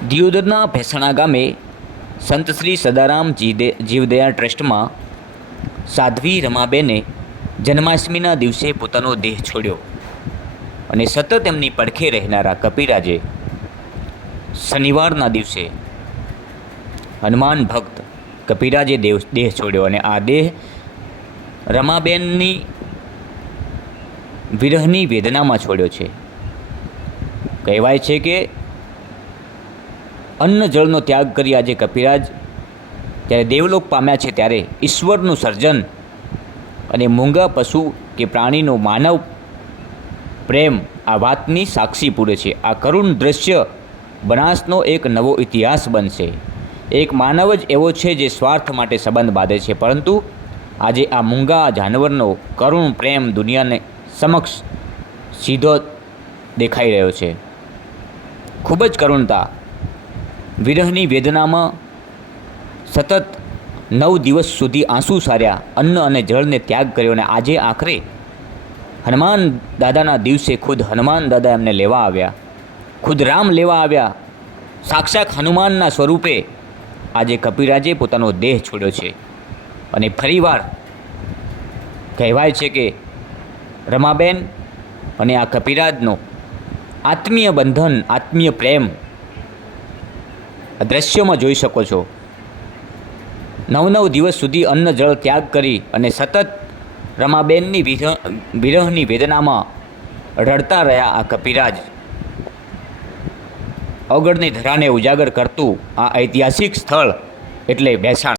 દિયોદરના ભેંસણા ગામે સંત શ્રી સદારામ જીવદયા ટ્રસ્ટમાં સાધ્વી રમાબેને જન્માષ્ટમીના દિવસે પોતાનો દેહ છોડ્યો અને સતત એમની પડખે રહેનારા કપિરાજે શનિવારના દિવસે હનુમાન ભક્ત કપિરાજે દેહ છોડ્યો અને આ દેહ રમાબેનની વિરહની વેદનામાં છોડ્યો છે. કહેવાય છે કે અન્ન જળનો ત્યાગ કરી આજે કપિરાજ જ્યારે દેવલોક પામ્યા છે ત્યારે ઈશ્વરનું સર્જન અને મૂંગા પશુ કે પ્રાણીનો માનવ પ્રેમ આ વાતની સાક્ષી પૂરે છે. આ કરુણ દૃશ્ય બનાસનો એક નવો ઇતિહાસ બનશે. એક માનવ જ એવો છે જે સ્વાર્થ માટે સંબંધ બાંધે છે, પરંતુ આજે આ મૂંગા જાનવરનો કરુણ પ્રેમ દુનિયાને સમક્ષ સીધો દેખાઈ રહ્યો છે. ખૂબ જ કરુણતા, વિરહની વેદનામાં સતત 9 દિવસ સુધી આંસુ સાર્યા, અન્ન અને જળને ત્યાગ કર્યો અને આજે આખરે હનુમાન દાદાના દિવસે ખુદ હનુમાન દાદા એમને લેવા આવ્યા, ખુદ રામ લેવા આવ્યા. સાક્ષાત હનુમાનના સ્વરૂપે આજે કપિરાજે પોતાનો દેહ છોડ્યો છે. અને ફરીવાર કહેવાય છે કે રમાબેન અને આ કપિરાજનો આત્મીય બંધન, આત્મીય પ્રેમ દ્રશ્યોમાં જોઈ શકો છો. 9 દિવસ સુધી અન્ન જળ ત્યાગ કરી અને સતત રમાબેનની વિરહની વેદનામાં રડતા રહ્યા આ કપિરાજ અવગણની ધરાને ઉજાગર કરતું આ ઐતિહાસિક સ્થળ એટલે ભેંસાણ.